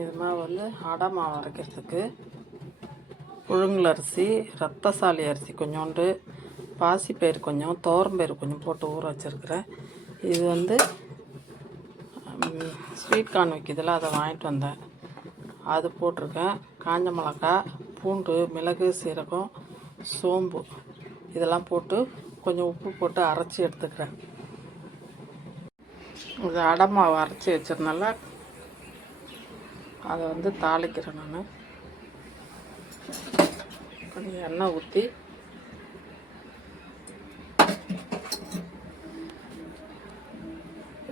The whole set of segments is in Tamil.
இது மாதிரி வந்து அடை மாவு அரைக்கிறதுக்கு புழுங்கல் அரிசி, ரத்தசாலி அரிசி கொஞ்சோண்டு, பாசிப்பயிறு கொஞ்சம், துவரம்பயிறு கொஞ்சம் போட்டு ஊற வச்சுருக்கிறேன். இது வந்து ஸ்வீட் கார்ன் விற்கிதில்ல, அதை வாங்கிட்டு வந்தேன். அது போட்டிருக்கேன். காஞ்ச மிளகா, பூண்டு, மிளகு, சீரகம், சோம்பு இதெல்லாம் போட்டு கொஞ்சம் உப்பு போட்டு அரைச்சி எடுத்துக்கிறேன். இது அடை மாவு அரைச்சி வச்சிருந்தால அதை வந்து தாளிக்கிறேன். நான் கொஞ்சம் எண்ணெய் ஊற்றி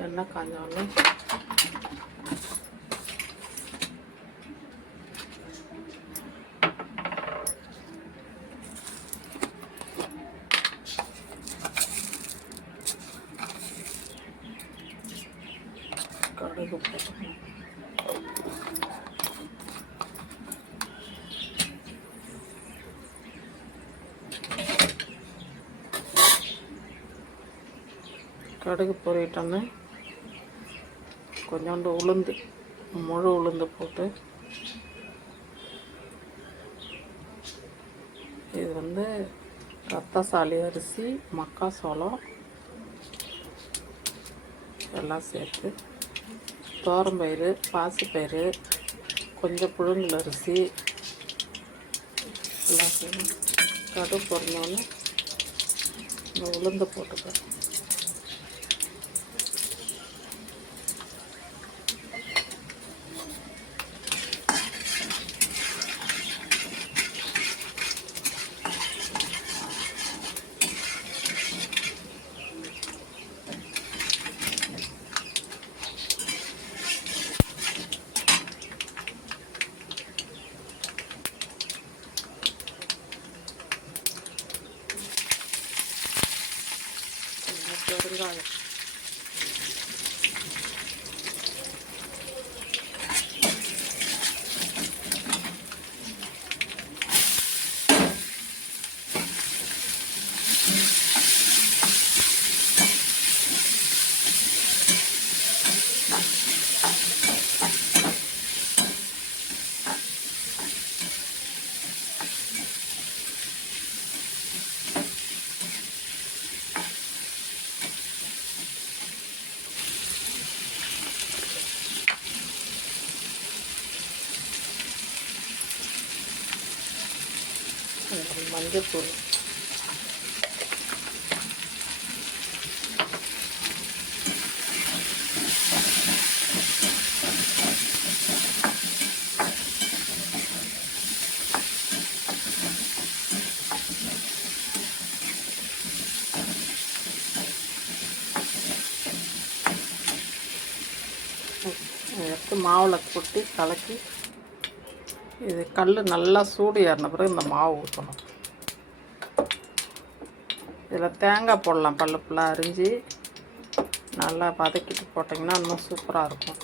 எண்ணெய் காஞ்சோடனே கடுகு போட்டுக்கணும். கடுகு பொரிட்டோன்னு கொஞ்சோண்டு உளுந்து, முழு உளுந்து போட்டு, இது வந்து ரத்தசாலி அரிசி, மக்காசோளம் எல்லாம் சேர்த்து, துவரம்பயிறு, பாசிப்பயிறு, கொஞ்சம் புழுங்கல் அரிசி எல்லாம் சேர்த்து கடுகு பொரிஞ்சோன்னு இந்த உளுந்து போட்டுக்கிறேன். பெருங்காயம், மஞ்சள்தூள், எடுத்து மாவில் கொட்டி கலக்கி, இது கல் நல்லா சூடு ஏறின பிறகு இந்த மாவு ஊற்றணும். இதில் தேங்காய் போடலாம், பல்லுப்பெல்லாம் அரிஞ்சு நல்லா வதக்கிட்டு போட்டிங்கன்னா இன்னும் சூப்பராக இருக்கும்.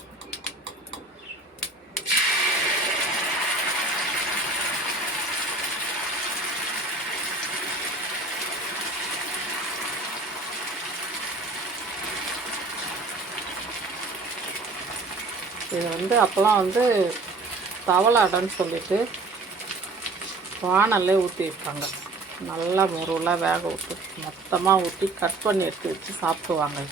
இது வந்து அப்போலாம் வந்து தவளை அடைன்னு சொல்லிட்டு வானல்லே ஊற்றி வைப்பாங்க. நல்லா முருவலாக வேக விட்டு மொத்தமாக ஊற்றி கட் பண்ணி எடுத்து வச்சு சாப்பிடுவாங்க.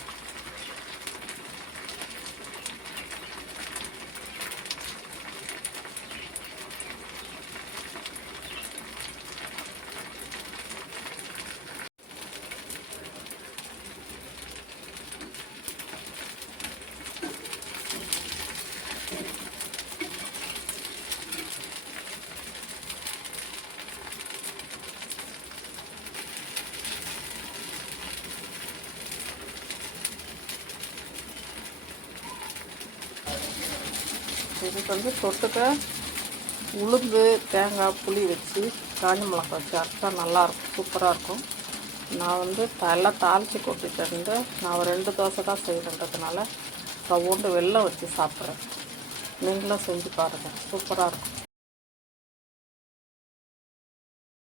இதுக்கு வந்து தொட்டுக்க உளுந்து, தேங்காய், புளி வச்சு காஞ்ச மிளகா வச்சு அரைச்சா நல்லாயிருக்கும், சூப்பராக இருக்கும். நான் வந்து எல்லாம் தாளித்து கொட்டிட்டு நான் 2 தோசை தான் செய்கிறேன்றதுனால ரவுண்டு வெல்லம் வச்சு சாப்பிட்றேன். நீங்களும் செஞ்சு பாருங்கள், சூப்பராக இருக்கும்.